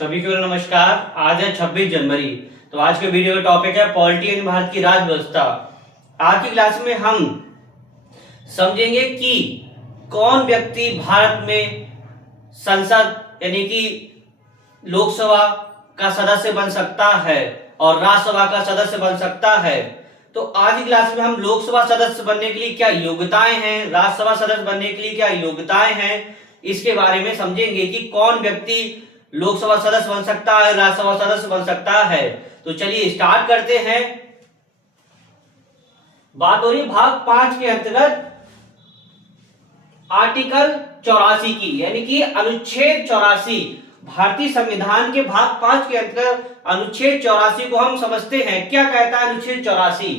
सभी को नमस्कार। आज है 26 जनवरी। तो आज के वीडियो का टॉपिक है पॉलिटी इन भारत की राज्य व्यवस्था। आज की क्लास में हम समझेंगे कि कौन व्यक्ति भारत में संसद यानी कि लोकसभा का सदस्य बन सकता है और राज्यसभा का सदस्य बन सकता है। तो आज की क्लास में हम लोकसभा सदस्य बनने के लिए क्या योग्यताएं हैं, राज्यसभा सदस्य बनने के लिए क्या योग्यताएं हैं, इसके बारे में समझेंगे कि कौन व्यक्ति लोकसभा सदस्य बन सकता है, राज्यसभा सदस्य बन सकता है। तो चलिए स्टार्ट करते हैं। बात हो रही भाग 5 के अंतर्गत आर्टिकल 84 की, यानी कि अनुच्छेद 84। भारतीय संविधान के भाग 5 के अंतर्गत अनुच्छेद 84 को हम समझते हैं। क्या कहता है अनुच्छेद 84?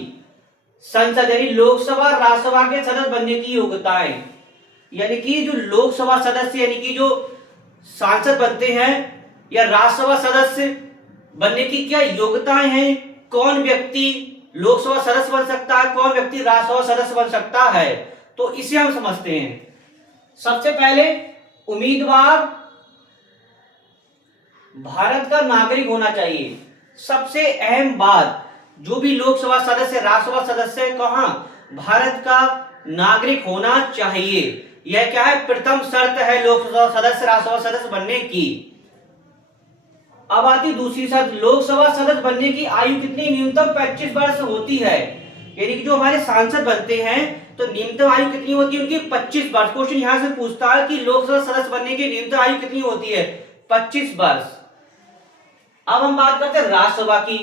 संसद यानी लोकसभा राज्यसभा के सदस्य बनने की योग्यताएं, यानी कि जो लोकसभा सदस्य यानी कि जो सांसद बनते हैं या राज्यसभा सदस्य बनने की क्या योग्यताएं हैं, कौन व्यक्ति लोकसभा सदस्य बन सकता है, कौन व्यक्ति राज्यसभा सदस्य बन सकता है, तो इसे हम समझते हैं। सबसे पहले उम्मीदवार भारत का नागरिक होना चाहिए। सबसे अहम बात, जो भी लोकसभा सदस्य राज्यसभा सदस्य कहां भारत का नागरिक होना चाहिए। यह क्या है, प्रथम शर्त है लोकसभा सदस्य राज्यसभा सदस्य बनने की। अब आती दूसरी शर्त, लोकसभा सदस्य बनने की आयु कितनी, न्यूनतम 25 वर्ष होती है। यानी कि जो हमारे सांसद बनते हैं तो न्यूनतम आयु कितनी होती है उनकी, 25 वर्ष। क्वेश्चन यहां से पूछता है कि लोकसभा सदस्य बनने की न्यूनतम आयु कितनी होती है, 25 वर्ष। अब हम बात करते हैं राज्यसभा की।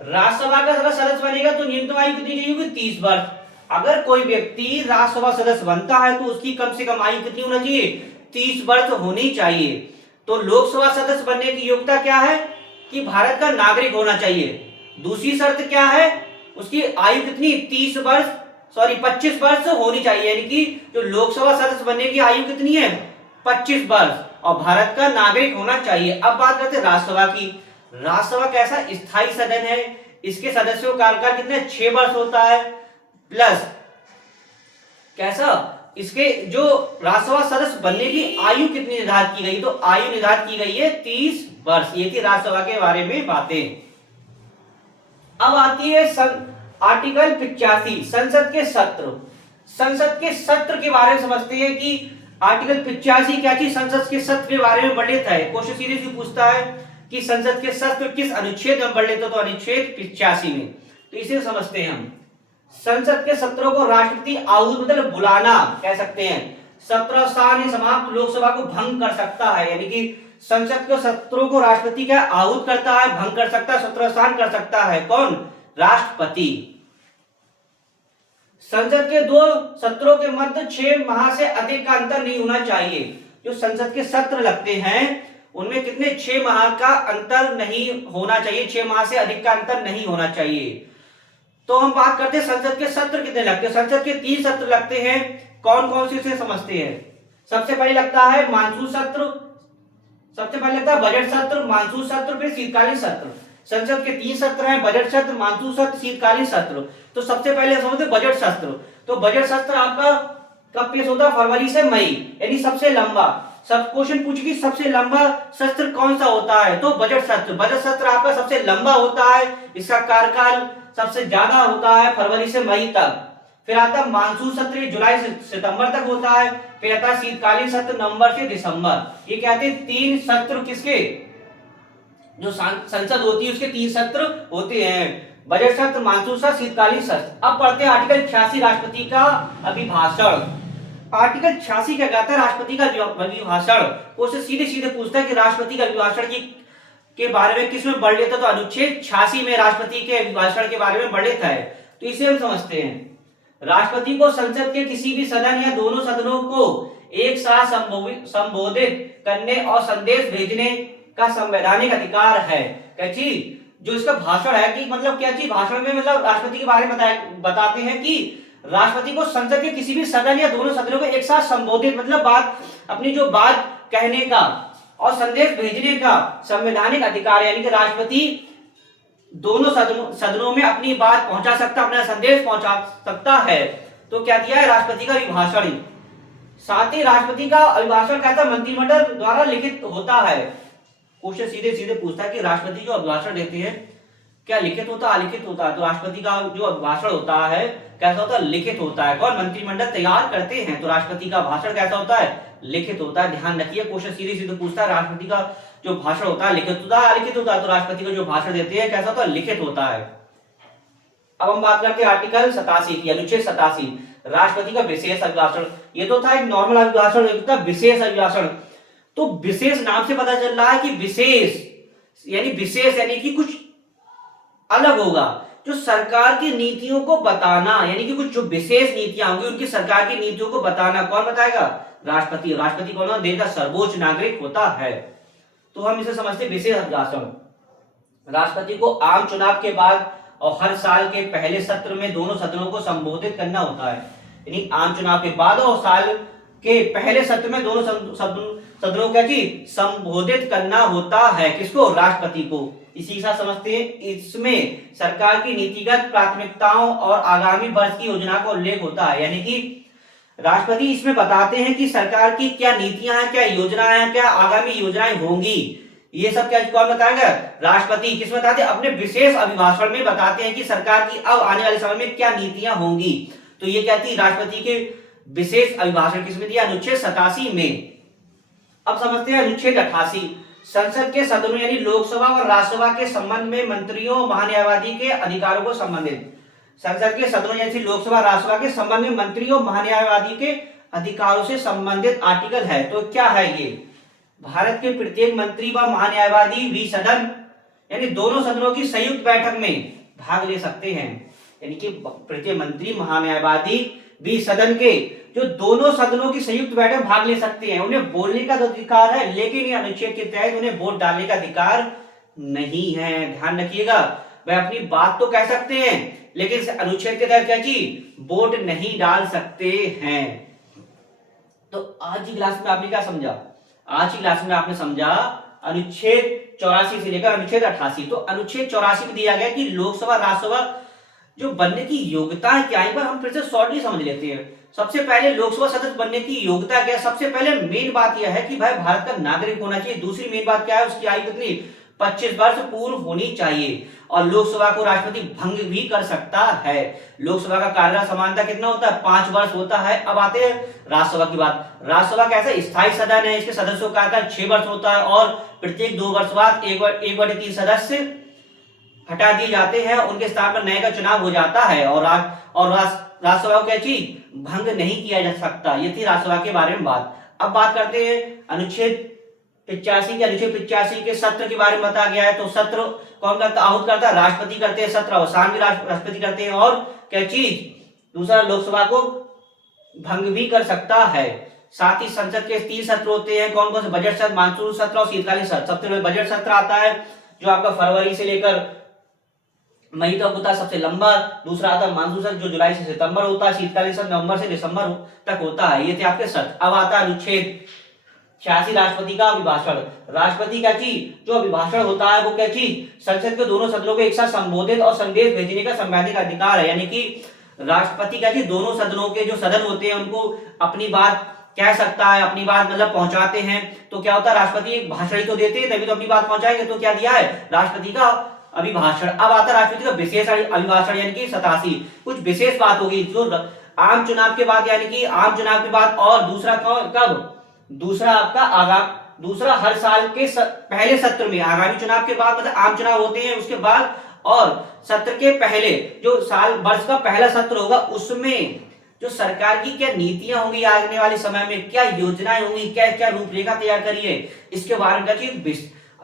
राज्यसभा का सदस्य बनेगा तो न्यूनतम आयु कितनी चाहिए होगी, 30 वर्ष। अगर कोई व्यक्ति राज्यसभा सदस्य बनता है तो उसकी कम से कम आयु कितनी होनी चाहिए, 30 वर्ष होनी चाहिए। तो लोकसभा सदस्य बनने की योग्यता क्या है कि भारत का नागरिक होना चाहिए। दूसरी शर्त क्या है, उसकी आयु कितनी, 25 वर्ष होनी चाहिए। यानी कि जो लोकसभा सदस्य बनने की आयु कितनी है, 25 वर्ष और भारत का नागरिक होना चाहिए। अब बात करते हैं राज्यसभा की। राज्यसभा कैसा स्थायी सदन है, इसके सदस्यों का कार्यकाल कितने, 6 वर्ष होता है। प्लस कैसा, इसके जो राज्यसभा सदस्य बनने की आयु कितनी निर्धारित की गई, तो आयु निर्धारित की गई है 30 वर्ष। ये थी राज्यसभा के बारे में बातें। अब आती है आर्टिकल 85 संसद के सत्र। संसद के सत्र के बारे में समझते हैं कि आर्टिकल 85 क्या चीज, संसद के सत्र के बारे में वर्णित है। क्वेश्चन सीरीज भी पूछता है कि संसद के सत्र किस अनुच्छेद में वर्णित हो, तो अनुच्छेद 85 में। तो इसे समझते हैं हम। संसद के सत्रों को राष्ट्रपति आहूत मतलब बुलाना कह सकते हैं। सत्रावसान समाप्त लोकसभा को भंग कर सकता है, यानी कि संसद के सत्रों को राष्ट्रपति क्या आहूत करता है, भंग कर सकता है, सत्रावसान कर सकता है कौन, राष्ट्रपति। संसद के 2 सत्रों के मध्य 6 माह से अधिक का अंतर नहीं होना चाहिए। जो संसद के सत्र लगते हैं उनमें कितने, 6 माह का अंतर नहीं होना चाहिए, 6 माह से अधिक का अंतर नहीं होना चाहिए। तो हम बात करते हैं संसद के सत्र कितने लगते हैं। संसद के 3 सत्र लगते हैं। कौन कौन से इसे समझते हैं। सबसे पहले लगता है मानसून सत्र, सबसे पहले लगता है बजट सत्र, मानसून सत्र, फिर शीतकालीन सत्र। संसद के 3 सत्र हैं, बजट सत्र, मानसून सत्र, शीतकालीन सत्र। तो सबसे पहले समझते बजट सत्र। तो बजट सत्र आपका कब पेश होता है, फरवरी से मई, यानी सबसे लंबा। सब क्वेश्चन पूछेगी सबसे लंबा सत्र कौन सा होता है, तो बजट सत्र। बजट सत्र आपका सबसे लंबा होता है, इसका कार्यकाल सबसे ज्यादा होता है, फरवरी से मई तक। फिर आता है मानसून सत्र, जुलाई से सितंबर तक होता है। फिर आता है शीतकालीन सत्र, नवंबर से दिसंबर। ये कहते हैं 3 सत्र किसके, जो संसद होती है उसके 3 सत्र होते हैं, बजट सत्र, मानसून सत्र, शीतकालीन सत्र। अब पढ़ते हैं आर्टिकल 86 राष्ट्रपति का अभिभाषण। आर्टिकल 86 क्या कहता है, राष्ट्रपति का अभिभाषण। उससे सीधे सीधे पूछता है कि राष्ट्रपति का अभिभाषण के बारे में किसमें वर्णित है, तो अनुच्छेद 86 में राष्ट्रपति के अभिभाषण के बारे में वर्णित है। तो इसे हम समझते हैं। राष्ट्रपति को संसद के किसी भी सदन या दोनों सदनों को एक साथ संबोधित करने और संदेश भेजने का संवैधानिक अधिकार है। क्या चीज, जो इसका भाषण है कि मतलब क्या चीज, भाषण में मतलब राष्ट्रपति के बारे में बताते हैं कि राष्ट्रपति को संसद के किसी भी सदन या दोनों सदनों को एक साथ संबोधित मतलब बात, अपनी जो बात कहने का और संदेश भेजने का संवैधानिक अधिकार, यानी कि राष्ट्रपति दोनों सदनों में अपनी बात पहुंचा सकता, अपना संदेश पहुंचा सकता है। तो क्या दिया है, राष्ट्रपति का अभिभाषण। साथ ही राष्ट्रपति का अभिभाषण कहता है मंत्रिमंडल द्वारा लिखित होता है। क्वेश्चन सीधे सीधे पूछता है कि राष्ट्रपति जो अभिभाषण देते हैं क्या लिखित होता है अलिखित होता है? तो राष्ट्रपति का जो भाषण होता है कैसा होता है? लिखित होता है। कौन? मंत्रिमंडल तैयार करते हैं तो राष्ट्रपति का भाषण कैसा होता है? लिखित होता है। ध्यान रखिए क्वेश्चन सीधे सीधे पूछता है राष्ट्रपति का जो भाषण होता है लिखित होता है अलिखित होता है? तो राष्ट्रपति को जो भाषण देते हैं कैसा होता है? लिखित होता है। अब हम बात करते हैं आर्टिकल 87 की, अनुच्छेद 87, राष्ट्रपति का विशेष अभिभाषण। ये तो था एक नॉर्मल अभिभाषण, एक था विशेष अभिभाषण। तो विशेष नाम से पता चल रहा है कि विशेष यानी कि कुछ अलग होगा, जो सरकार की नीतियों को बताना, यानी कि कुछ जो विशेष नीतियां होंगी उनकी सरकार की नीतियों को बताना कौन बताएगा? राष्ट्रपति। राष्ट्रपति कौन? देश का सर्वोच्च नागरिक होता है। तो हम इसे समझते हैं विशेष अभिभाषण। राष्ट्रपति को आम चुनाव के बाद और हर साल के पहले सत्र में दोनों सदनों को संबोधित करना होता है। यानी आम चुनाव के बाद और साल के पहले सत्र में दोनों सदनों को संबोधित करना होता है। किसको? राष्ट्रपति को। इसी के साथ समझते हैं इसमें सरकार की नीतिगत प्राथमिकताओं और आगामी वर्ष की योजना का उल्लेख होता है। यानी कि राष्ट्रपति इसमें बताते हैं कि सरकार की क्या नीतियां हैं, क्या योजनाएं हैं, क्या आगामी योजनाएं होंगी। ये सब क्या कौन बताएगा? राष्ट्रपति। किसमें बताते हैं? अपने विशेष अभिभाषण में बताते हैं कि सरकार की अब आने वाले समय में क्या नीतियां होंगी। तो ये क्या थी? राष्ट्रपति के विशेष अभिभाषण किसमें दिया? अनुच्छेद 87 में। अब समझते हैं अनुच्छेद 88, संसद के सदनों यानी लोकसभा और राज्यसभा के संबंध में मंत्रियों महान्यायवादी के अधिकारों को संबंधित। संसद के सदनों यानी लोकसभा राज्यसभा के संबंध में मंत्रियों महान्यायवादी के अधिकारों से संबंधित आर्टिकल है। तो क्या है ये? भारत के प्रत्येक मंत्री व महान्यायवादी भी सदन यानी दोनों सदनों की संयुक्त बैठक में भाग ले सकते हैं। यानी कि प्रत्येक मंत्री महान्यायवादी भी सदन के जो दोनों सदनों की संयुक्त बैठक भाग ले सकते हैं। उन्हें बोलने का अधिकार है, लेकिन ये अनुच्छेद के तहत उन्हें वोट डालने का अधिकार नहीं है। ध्यान रखिएगा, वह अपनी बात तो कह सकते हैं लेकिन इस अनुच्छेद के तहत क्या चीज? वोट नहीं डाल सकते हैं। तो आज की क्लास में आपने क्या समझा? आज की क्लास में आपने समझा अनुच्छेद 84 से लेकर अनुच्छेद 88। तो अनुच्छेद 84 में दिया गया कि लोकसभा राज्यसभा जो बनने की योग्यता है क्या है, पर हम फिर से शॉर्टली समझ लेते हैं। सबसे पहले लोकसभा सदस्य बनने की योग्यता क्या है? सबसे पहले मेन बात यह है कि भाई भारत का नागरिक होना चाहिए। दूसरी मेन बात क्या है? उसकी आयु कितनी? 25 वर्ष पूर्व होनी चाहिए। और लोकसभा को राष्ट्रपति भंग भी कर सकता है। लोकसभा का कार्यकाल सामान्यतः कितना होता है? 5 वर्ष होता है। अब आते हैं राज्यसभा की बात। राज्यसभा कैसा स्थायी सदन है, इसके सदस्यों का कार्यकाल 6 वर्ष होता है और प्रत्येक 2 वर्ष बाद 1/3 सदस्य हटा दिए जाते हैं, उनके स्थान पर नए का चुनाव हो जाता है। और राज्यसभा को क्या चीज? भंग नहीं किया जा सकता। ये थी राज्यसभा के बारे में बात। अब बात करते हैं अनुच्छेद 85 के। अनुच्छेद 85 के सत्र के बारे में बताया गया है। तो सत्र कौन करता? आहूत करता है? राष्ट्रपति करते हैं। सत्र अवसान भी राष्ट्रपति करते हैं। और क्या चीज? दूसरा, लोकसभा को भंग भी कर सकता है। साथ ही संसद के 3 सत्र होते हैं। कौन कौन से? बजट सत्र, मानसून सत्र और शीतकालीन सत्र। सबसे पहले बजट सत्र आता है जो आपका फरवरी से लेकर मई तक होता है, सबसे लंबा। दूसरा आता है मानसून सत्र जो जुलाई से सितंबर होता है। शीतकालीन सत्र नवंबर से दिसंबर तक होता है। ये थे आपके सत्र। अब आता है अनुच्छेद 86, राष्ट्रपति का अभिभाषण। राष्ट्रपति का चीज जो अभिभाषण होता है वो क्या चीज? संसद के दोनों सदनों को एक साथ संबोधित और संदेश भेजने का संवैधानिक अधिकार है। यानी कि राष्ट्रपति का चीज दोनों सदनों के जो सदन होते हैं उनको अपनी बात कह सकता है, अपनी बात मतलब पहुंचाते हैं। तो क्या होता है? राष्ट्रपति भाषण ही तो देते हैं तभी तो अपनी बात पहुंचाएंगे। तो क्या दिया है? राष्ट्रपति का अभिभाषण। अब आता है राष्ट्रपति का विशेष अभिभाषण यानी कि 87। कुछ विशेष बात होगी जो आम चुनाव के बाद, यानी कि आम चुनाव के बाद। और दूसरा कब? दूसरा आपका दूसरा हर साल के पहले सत्र में, आगामी चुनाव के बाद मतलब आम चुनाव होते हैं उसके बाद, और सत्र के पहले जो साल वर्ष का पहला सत्र होगा उसमें जो सरकार की क्या नीतियां होंगी, आने वाले समय में क्या योजनाएं होंगी, क्या क्या रूपरेखा तैयार करिए, इसके बारे में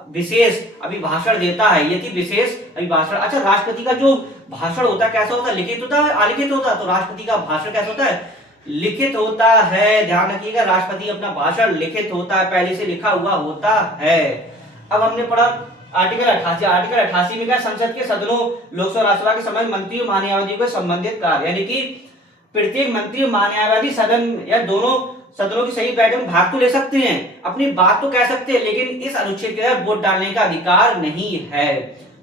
विशेष अभिभाषण देता है। ये थी विशेष अभिभाषण। अच्छा, राष्ट्रपति का जो भाषण होता है कैसा होता है? लिखित होता है, अलिखित होता है? तो राष्ट्रपति का भाषण कैसा होता है? लिखित होता है। ध्यान रखिएगा, राष्ट्रपति अपना भाषण लिखित होता है, पहले से लिखा हुआ होता है। अब हमने पढ़ा आर्टिकल 88। आर्टिकल 88 में क्या? संसद के सदनों लोकसभा राज्यसभा के संबंध मंत्री और महान्यायवादी को संबंधित कार्य। यानी कि प्रत्येक मंत्री और महान्यायवादी सदन या दोनों सदनों की सही बैठक में भाग तो ले सकते हैं, अपनी बात तो कह सकते हैं, लेकिन इस अनुच्छेद के तहत वोट डालने का अधिकार नहीं है।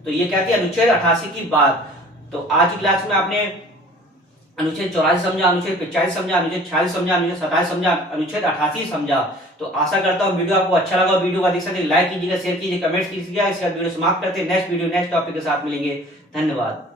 तो ये क्या थी? अनुच्छेद 88 की बात। तो आज की क्लास में आपने अनुच्छेद 84 समझा, अनुच्छेद 45 समझा, अनुच्छेद 46 समझा, अनुच्छेद 27 समझा, अनुच्छेद 88 समझा। तो आशा करता हूँ वीडियो आपको अच्छा लगा। वीडियो को अधिक से अधिक लाइक कीजिएगा, शेयर कीजिए, कमेंट्स कीजिएगा। इसके बाद वीडियो समाप्त करते हैं। नेक्स्ट वीडियो नेक्स्ट टॉपिक के साथ मिलेंगे। धन्यवाद।